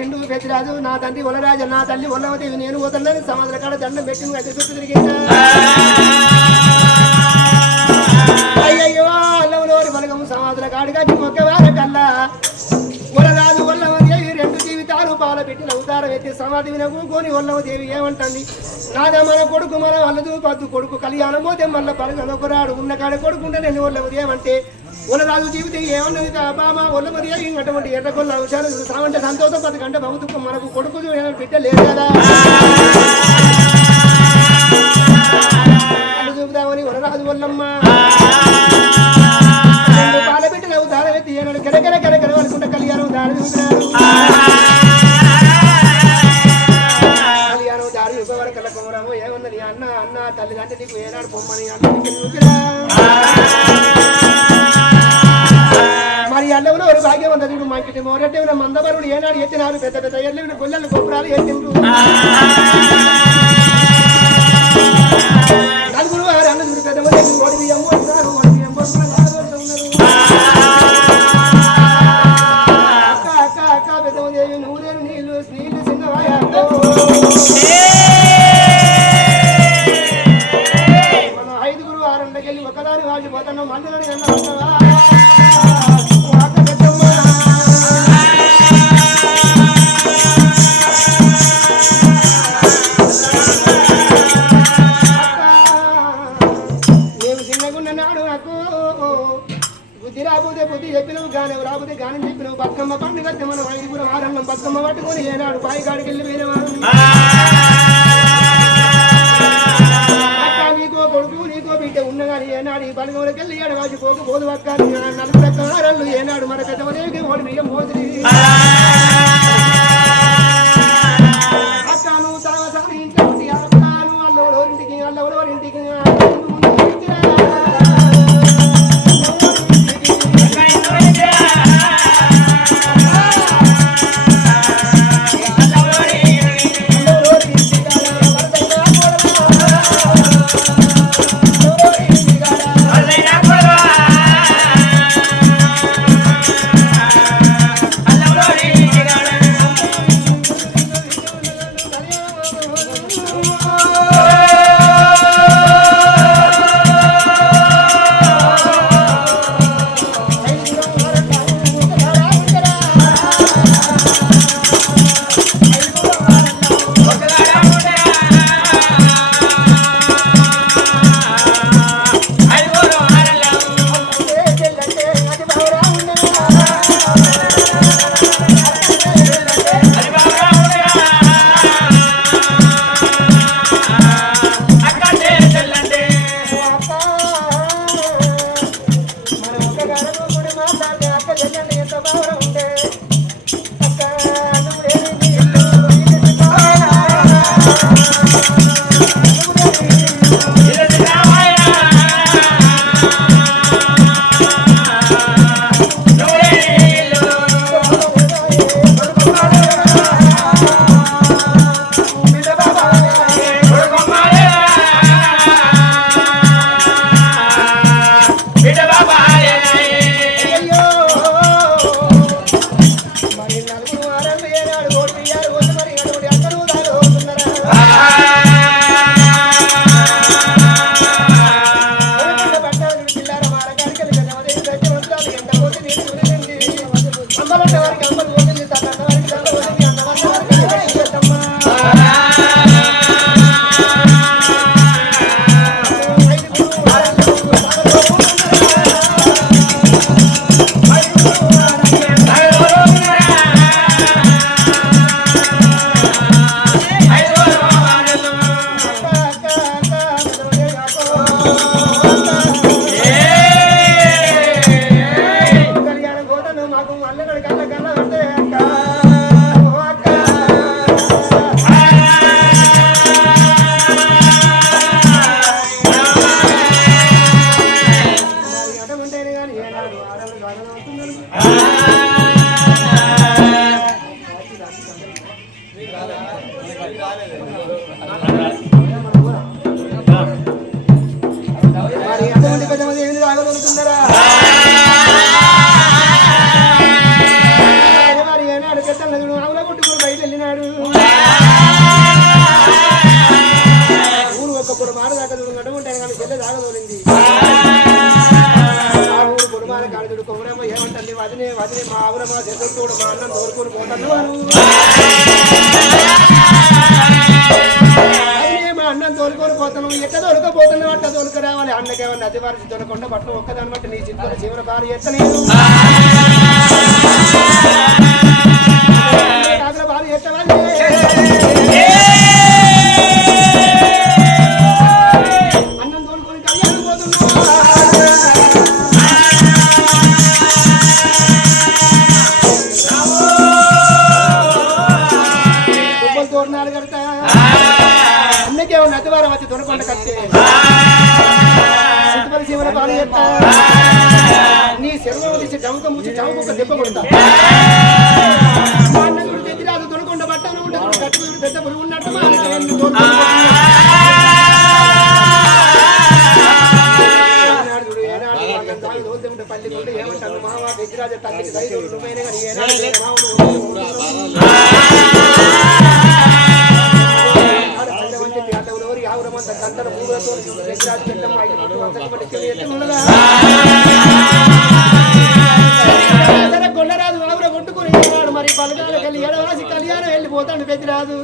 వచ్చిండు పెద్దరాజు నా తండ్రి ఒలరాజు నా తల్లి ఒల్లవదేవి నేను పోతున్నాను సమాధుల కాడ దండం పెట్టింది అయితే చుట్టూ తిరిగిందా అయ్యయ్యో అల్లవలోరి బలగము సమాధుల కాడిగా మొక్కవార కల్లా ఒలరాజు ఒల్లవదేవి రెండు జీవితాలు పాల పెట్టిన అవతారం ఎత్తి సమాధి వినగూకొని ఒల్లవదేవి ఏమంటుంది నాదా మన కొడుకు మన అల్లదు పద్దు కొడుకు కళ్యాణం పోతే మళ్ళీ పరగొకరాడు ఉన్న కాడ కొడుకుంటే నేను ఒల్లవదేవి అంటే ఒలరాజు జీవితం ఏమన్నది బామ ఒల్లమది అటువంటి ఎర్రగొల్ల అంశాలు సామంటే సంతోషం 10 గంట భౌతుకం మనకు కొడుకు బిడ్డ లేదు కదా అల్లు చూపుదామని ఒలరాజు వల్లమ్మ పాల బిడ్డలు దారం ఎత్తి ఏనాడు కెరకెర కెరకెర అనుకుంటే కళ్యాణం దారి చూపుతారు కళ్యాణం దారి చూపేవాడు కళ్ళ కుమరము ఏమన్నది అన్న అన్న తల్లిదండ్రి నీకు ఏనాడు పొమ్మని అన్న మరి అల్లవులో ఒక భాగ్యవంతుడు మంచి మోరెట్టే మందబరుడు ఏనాడు ఎత్తినారు పెద్ద పెద్ద ఎల్లు గొల్లలు గొప్పరాలు ఎత్తిండ్రు నలుగురు వారు అన్నదుడు పెద్ద మంది ఓడి బియ్యం పోతున్నారు ఓడి బియ్యం పోతున్నారు అక్క అక్క అక్క పెద్ద మంది నూరేరు నీళ్లు నీళ్లు చిన్నవాయ మనం 5గురు 6 ఒకదాని వాసిపోతున్నాం మందులని కన్నా బుద్ధి చెప్పినవు గానం రాబోతే గానం చెప్పినవు బతుకమ్మ పండుగ మనం 5గురు 6 బతుకమ్మ పట్టుకొని ఏనాడు పాయి కాడికి వెళ్ళి వేరేవాడు నీకో కొడుకు నీకో బిడ్డ ఉన్నగాని ఏనాడు ఈ బలగంలోకి వెళ్ళి ఏడవాసి పోకపోదు అక్క 4 రకాలు ఏనాడు మన పెద్దవదేవికి ఓడి బియ్యం మోదిరి అక్కను తావసాని ఇంటి అక్కను అల్లవరింటికి అల్లవరింటికి వదిలే వదిలే మా ఆవుల మా చెట్టుతోడు మా అన్నం తోలుకొని పోతాను మా అన్నం తోలుకొని పోతాను ఎట్ట తోలుకపోతాను అట్ట తోలుక రావాలి అన్నకేమన్నా అది వారి తొలకుండా పట్టు ఒక్కదాన్ని బట్టి నీ చిత్తుల జీవన భార్య ఎత్తలేదు భార్య ఎత్తవాలి అన్నం తోలుకొని కళ్యాణం పోతున్నా తోరణాలు కడతా అన్నకేమన్నా అతివారం వచ్చి దొరకొండ కట్టే సిద్ధపరి శివన పాలు చెప్తా నీ శరీరం తీసి చౌక ముచ్చి చౌక దెబ్బ కొడతా మా అన్న కూడా తెచ్చిరాదు దొరకొండ బట్టను ఉంటాడు గట్టి పెద్ద పురుగు ఉన్నట్టు మా అన్న పల్లి కొంటే ఏమంటాను మావా తెచ్చిరాజు తల్లికి సైజు నువ్వేనే కానీ కొల్లరాజు ఆవుర కొట్టుకుని మరి పలకాలకు వెళ్ళి ఏడవాసి కళ్యాణం వెళ్ళిపోతాడు పెద్దరాజు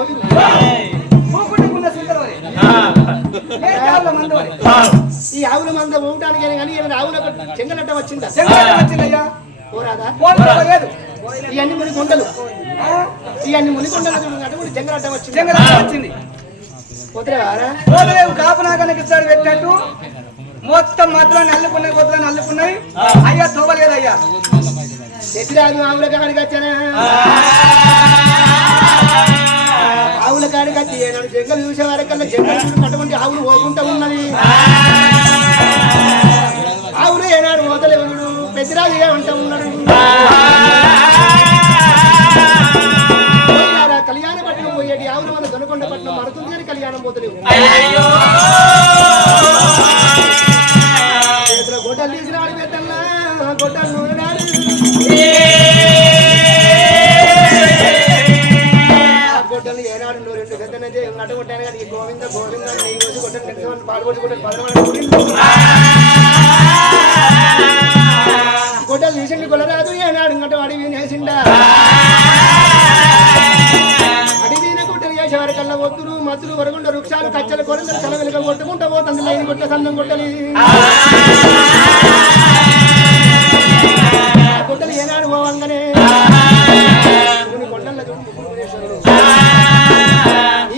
పోయిరు పూకుంటుకున్న సుందరవరే ఏ ఆవుల మందవరే ఈ ఆవుల మంద పోవటానికి కానీ ఏమైనా ఆవులకు చెంగలట్ట వచ్చిందా చెంగలట్ట వచ్చిందయ్యా పోరాదా పోలేదు ఇవన్నీ ముని కొండలు ఇవన్నీ ముని కొండలు అటువంటి చెంగలట్ట వచ్చింది చెంగలట్ట వచ్చింది పోతలేవు కాపునాగానికి ఇస్తాడు పెట్టినట్టు మొత్తం మధ్యలో నల్లుకున్నాయి మొత్తం నల్లుకున్నాయి అయ్యా తోవలేదు అయ్యా ఎదురాదు ఆవుల కాడికి వచ్చానా ఆవుల కాడికి వచ్చి ఏనాడు జంగలు చూసే వారికల్లా జంగలు అటువంటి ఆవులు పోకుండా ఉన్నది ఆవులు ఏనాడు పోతలేవు పెద్దరాజుగా ఉంటా ఉన్నాడు కళ్యాణ పట్టణం పోయేటి ఆవులు మన దొనకొండ పట్టణం మరుతుంది కానీ కళ్యాణం పోతలేవు చేతిలో గొడ్డలు తీసిన వాడి పెద్దల్లా గొడ్డలు నూనె గొడ్డలు ఏనాడు రెండు పెద్దనైతే నటగొట్టాను కానీ గోవింద గోవింద నెయ్యి వచ్చి కొట్టని పాల్గొట్టి కొట్టని గొడ్డలు తీసిండి కొలరాదు ఏనాడు ఇంకట అడవి నేసిండా అడవిన గుడ్డలు చేసేవారి కల్లా ఒత్తులు మత్తులు వరగుండ వృక్షాలు కచ్చలు కొరందలు కల వెలుక కొట్టుకుంటా పోతుంది లైన్ కొట్ట సందం కొట్టలి గుడ్డలు ఏనాడు పోవంగానే కొండల్లో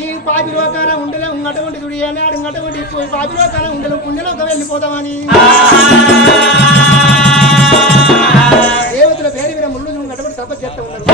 ఈ పాపిలోకాన ఉండలే అటువంటి చుడి ఏనాడు అటువంటి పాపిలోకాన ఉండలు పుణ్యలోకి వెళ్ళిపోతామని దేవతల పేరు మీద ముళ్ళు అటువంటి తప్ప చేస్తూ ఉన్నారు